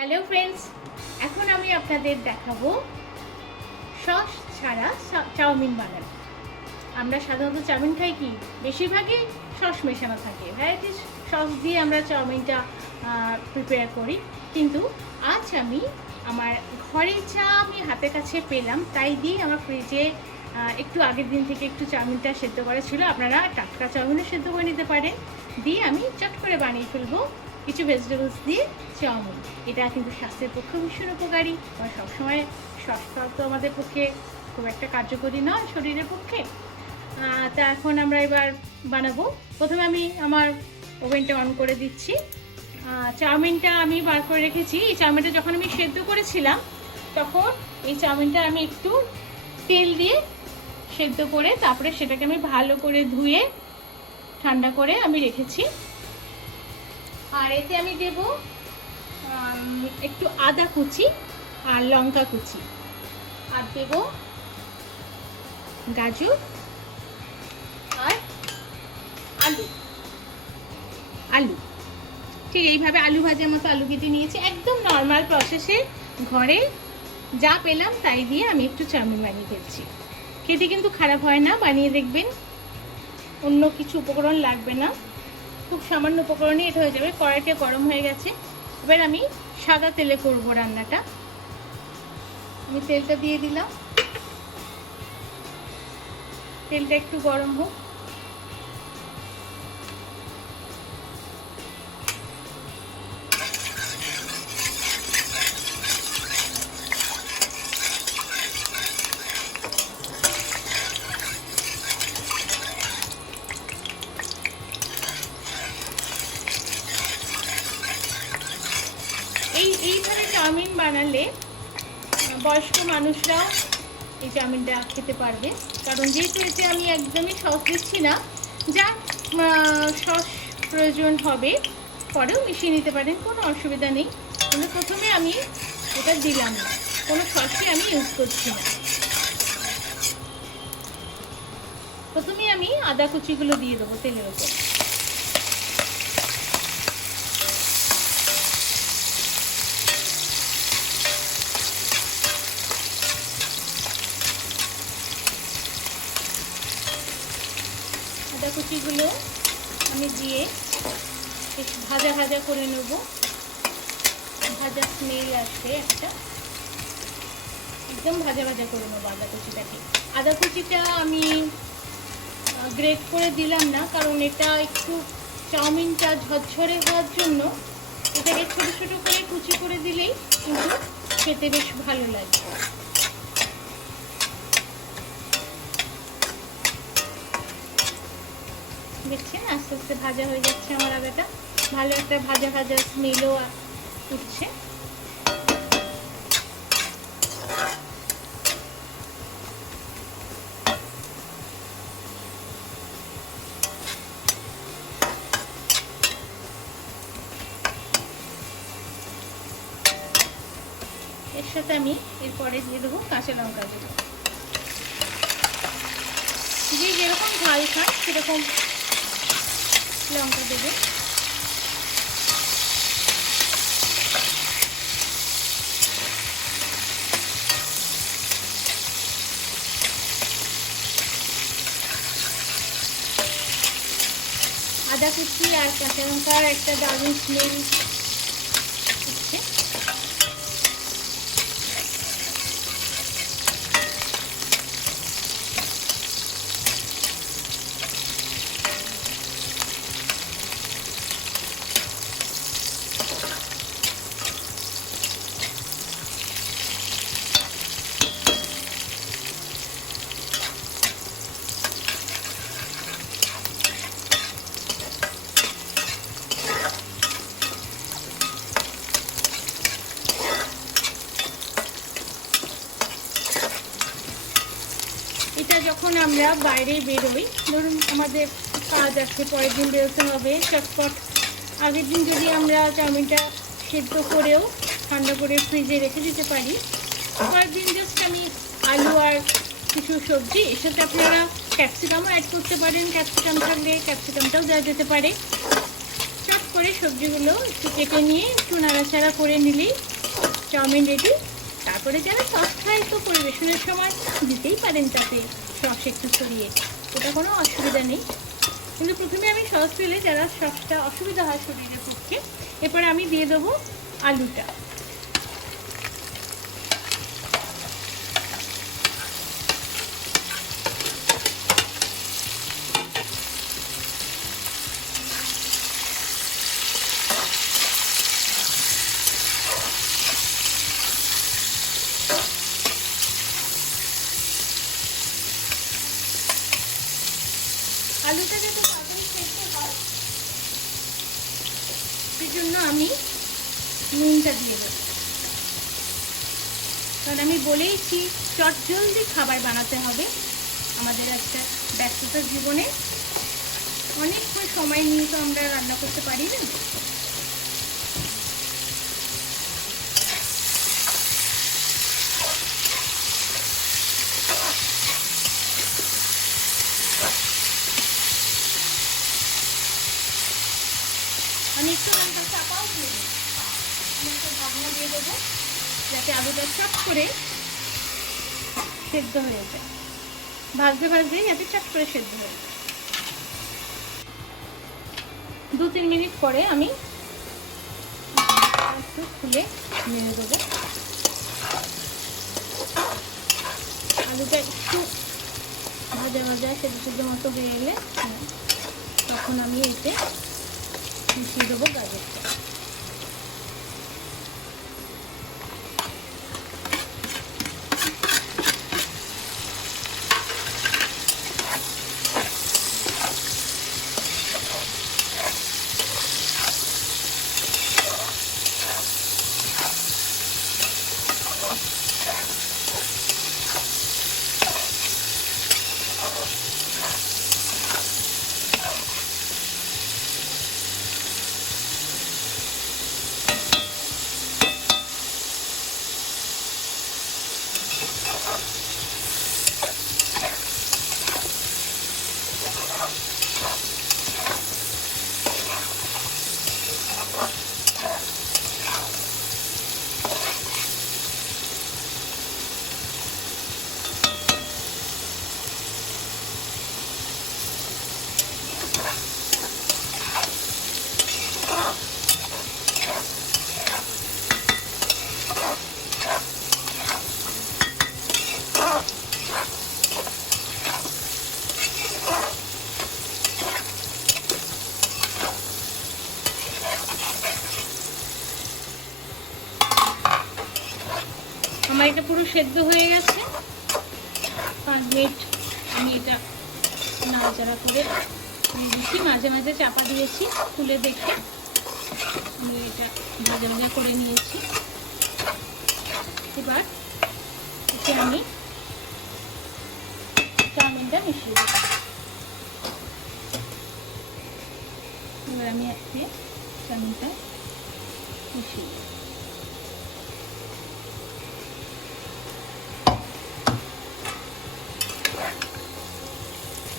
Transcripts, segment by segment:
Hello friends, এখন আমি আপনাদের দেখাবো সস ছাড়া চাউমিন বানানো। আমরা সাধারণত চাউমিন খাই কি বেশিরভাগই সস মেশানো থাকে, ভ্যারাইটিস সস দিয়ে আমরা চাউমিনটা প্রিপেয়ার করি। কিন্তু আজ আমি আমার ঘরে চা আমি হাতের কাছে পেলাম, তাই দিয়ে আমার ফ্রিজে একটু আগের দিন থেকে একটু চাউমিনটা সেদ্ধ করা ছিল। আপনারা টাটকা চাউমিনও সেদ্ধ করে নিতে পারেন, দিয়ে আমি চট করে বানিয়ে ফেলবো কিছু ভেজিটেবলস দিয়ে চাউমিন। এটা কিন্তু স্বাস্থ্যের পক্ষে ভীষণ উপকারী। আর সবসময় সস খাওয়া তো আমাদের পক্ষে খুব একটা কার্যকরী নয় শরীরের পক্ষে। তা এখন আমরা এবার বানাবো। প্রথমে আমি আমার ওভেনটা অন করে দিচ্ছি। চাউমিনটা আমি বার করে রেখেছি। এই চাউমিনটা যখন আমি সেদ্ধ করেছিলাম তখন এই চাউমিনটা আমি একটু তেল দিয়ে সেদ্ধ করে তারপরে সেটাকে আমি ভালো করে ধুয়ে ঠান্ডা করে আমি রেখেছি। আর এতে আমি দেব একটু আদা কুচি আর লঙ্কা কুচি, আর দেব গাজর আর আলু। ঠিক এইভাবে আলু ভাজার মতো আলু কেটে নিয়েছি। একদম নর্মাল প্রসেসে ঘরে যা পেলাম তাই দিয়ে আমি একটু চাউমিন বানিয়ে ফেলছি। খেতে কিন্তু খারাপ হয় না, বানিয়ে দেখবেন। অন্য কিছু উপকরণ লাগবে না, খুব সামান্য উপকরণে এটা হয়ে যাবে। কড়াইটা গরম হয়ে গেছে, এবার আমি সাদা তেলে করব রান্নাটা। আমি তেলটা দিয়ে দিলাম, তেলটা একটু গরম হোক। এইভাবে চাউমিন বানালে বয়স্ক মানুষরাও এই চাউমিনটা খেতে পারবে, কারণ যেহেতু এতে আমি একদমই সস দিচ্ছি না। যা সস প্রয়োজন হবে পরেও মিশিয়ে নিতে পারেন, কোনো অসুবিধা নেই। কিন্তু প্রথমে আমি এটা দিলাম না, কোনো সসই আমি ইউজ করছি না। প্রথমে আমি আদা কুচিগুলো দিয়ে দেবো তেলের উপর। আদা কুচিগুলো আমি দিয়ে বেশ ভাজা ভাজা করে নেব, ভাজা স্মেল আসবে একটা, একদম ভাজা ভাজা করে নেবো আদা কুচিটাকে। আদা কুচিটা আমি গ্রেট করে দিলাম না, কারণ এটা একটু চাউমিনটা ঝরঝরে হওয়ার জন্য এটাকে ছোটো ছোটো করে কুচি করে দিলেই কিন্তু খেতে বেশ ভালো লাগবে। দেখছেন আস্তে আস্তে ভাজা হয়ে যাচ্ছে আমার আদাটা, ভালো একটা ভাজা ভাজা স্মেলও উঠছে। এর সাথে আমি এরপরে দিয়ে দেবো কাঁচা লঙ্কা দেবো। যে যেরকম ঝাল খান সেরকম লঙ্কা দেবে। আদা কুচি আর কাঁচা লঙ্কার একটা দারুণ স্মেল হচ্ছে। এটা যখন আমরা বাইরে বেরোই, ধরুন আমাদের কাজ আছে, পরের দিন বেরোতে হবে চটপট, আগের দিন যদি আমরা চাউমিনটা সেদ্ধ করেও ঠান্ডা করে ফ্রিজে রেখে দিতে পারি, পরের দিন জাস্ট আমি আলু আর কিছু সবজি, এর সাথে আপনারা ক্যাপসিকামও অ্যাড করতে পারেন। ক্যাপসিকাম থাকলে ক্যাপসিকামটাও দেওয়া যেতে পারে। চটপট করে সবজিগুলো একটু কেটে নিয়ে একটু নাড়াচাড়া করে নিলেই চাউমিন রেডি। তারপরে যারা সস খায় তো পরিবেশনের সময় দিতেই পারেন তাতে সস একটু ছড়িয়ে, ওটা কোনো অসুবিধা নেই। কিন্তু প্রথমে আমি সস দিলে যারা সসটা অসুবিধা হয় শরীরের পক্ষে, এরপরে আমি দিয়ে দেবো আলুটা। আলুটা যাতে তাড়াতাড়ি সেদ্ধ হয় সেজন্য আমি নুনটা দিয়ে দেবো, কারণ আমি বলেইছি চটজলদি খাবার বানাতে হবে। আমাদের একটা ব্যস্ততার জীবনে অনেকক্ষণ সময় নিয়ে তো আমরা রান্না করতে পারি না। আমি একটু লঙ্কা চাপাও দিয়ে দেবো, আমি একটা ঢাকনা দিয়ে দেবো যাতে আলুটা চট করে সেদ্ধ হয়ে যায়, ভাজতে ভাজতে যাতে চট করে সেদ্ধ হয়ে যায়। 2-3 মিনিট পরে আমি একটু খুলে নেড়ে দেবো। আলুটা একটু ভাজা ভাজা সেদ্ধ মতো হয়ে এলে তখন আমি এতে মিশিয়ে দেবো গাজরটা। আমার এটা পুরো সেদ্ধ হয়ে গেছে। 5 মিনিট আমি এটা নাড়াচাড়া করে দিয়েছি, মাঝে মাঝে চাপা দিয়েছি খুলে দেখে আমি এটা ভাজা ভাজা করে নিয়েছি। এবার এতে আমি চাউমিনটা মিশিয়ে দেব। এবার আমি এতে চাউমিনটা মিশিয়ে দেব।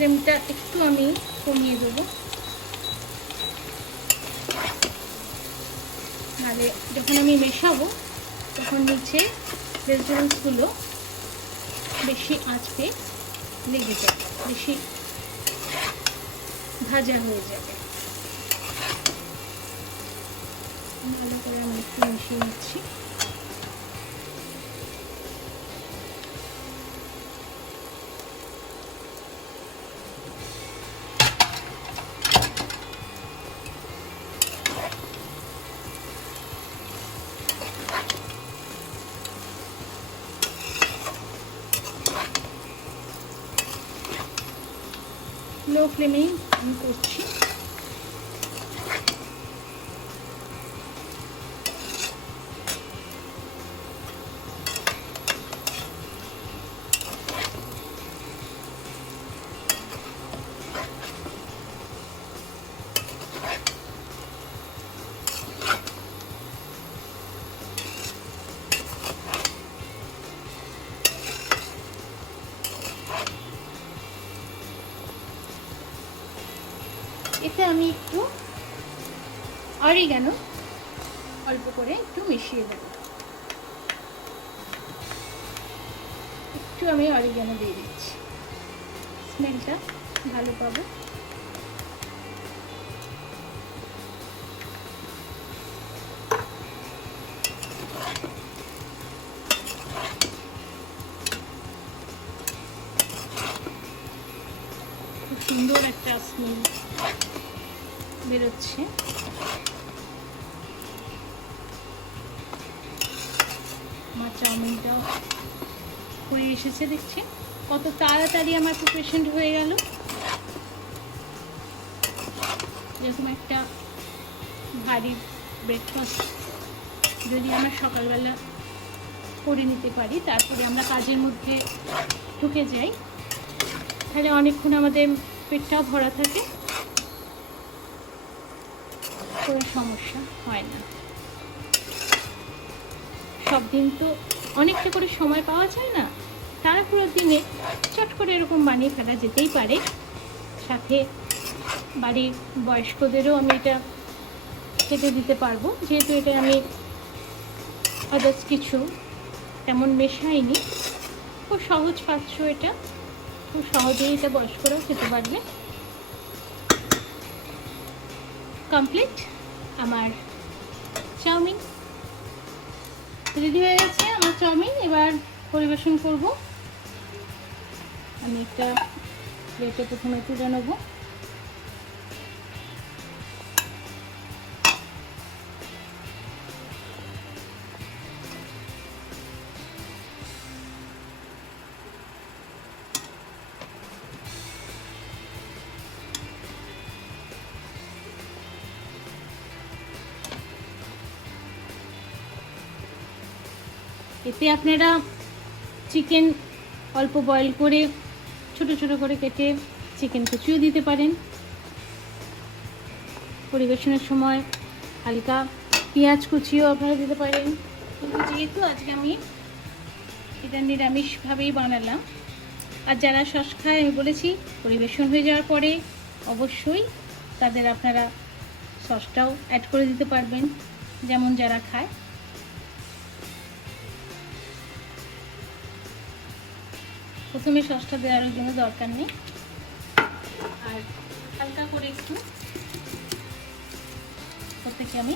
ফ্লেমটা একটু আমি কমিয়ে দেবো, নাহলে যখন আমি মেশাবো তখন নিচে ভেজিটেবলসগুলো বেশি আঁচে লেগে যাবে, বেশি ভাজা হয়ে যাবে। ভালো করে আমি একটু মিশিয়ে নিচ্ছি। লো ফ্লেমেই আমি করছি। এতে আমি একটু অরিগানো অল্প করে একটু মিশিয়ে দেব। একটু আমি অরিগানো দিয়ে দিচ্ছি, স্মেলটা ভালো পাবো। খুব সুন্দর একটা স্মেল বেরোচ্ছে। আমার চাউমিনটা হয়ে এসেছে, দেখছি কত তাড়াতাড়ি আমার প্রিপারেশন হয়ে গেল। যেরকম একটা ভারী ব্রেকফাস্ট যদি আমরা সকালবেলা করে নিতে পারি, তারপরে আমরা কাজের মধ্যে ঢুকে যাই, তাহলে অনেকক্ষণ আমাদের পেটটাও ভরা থাকে, কোনো সমস্যা হয় না। সব দিন তো অনেকটা করে সময় পাওয়া যায় না, তারপর দিনে চট করে এরকম বানিয়ে ফেলা যেতেই পারে। সাথে বাড়ির বয়স্কদেরও আমি এটা খেতে দিতে পারবো, যেহেতু এটা আমি আদার্স কিছু তেমন মেশাইনি। খুব সহজ পাচ্ছ, এটা খুব সহজেই এটা বয়স্করাও খেতে পারবে। কমপ্লিট আমার চাউমিন রেডি হয়ে গেছে। আমার চাউমিন এবার পরিবেশন করব। আমি একটা প্লেটে প্রথমে তুলে নেব। এতে আপনারা চিকেন অল্প বয়েল করে ছোট ছোট করে কেটে চিকেন কুচিও দিতে পারেন। পরিবেশনের সময় হালকা পেঁয়াজ কুচিও আপনারা দিতে পারেন। কিন্তু যেহেতু আজকে আমি এটা নিরামিষভাবেই বানালাম, আর যারা সস খায় আমি বলেছি পরিবেশন হয়ে যাওয়ার পরে অবশ্যই তাদের আপনারা সসটাও অ্যাড করে দিতে পারবেন, যেমন যারা খায়। প্রথমে সসটা দেওয়ার জন্য দরকার নেই, আর হালকা করে একটু প্রত্যেকে আমি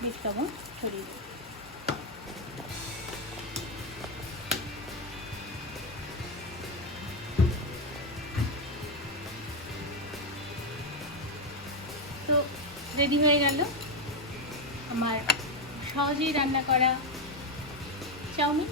বিট লবণ ছড়িয়ে দিই। তো রেডি হয়ে গেল আমার সহজেই রান্না করা চাউমিন।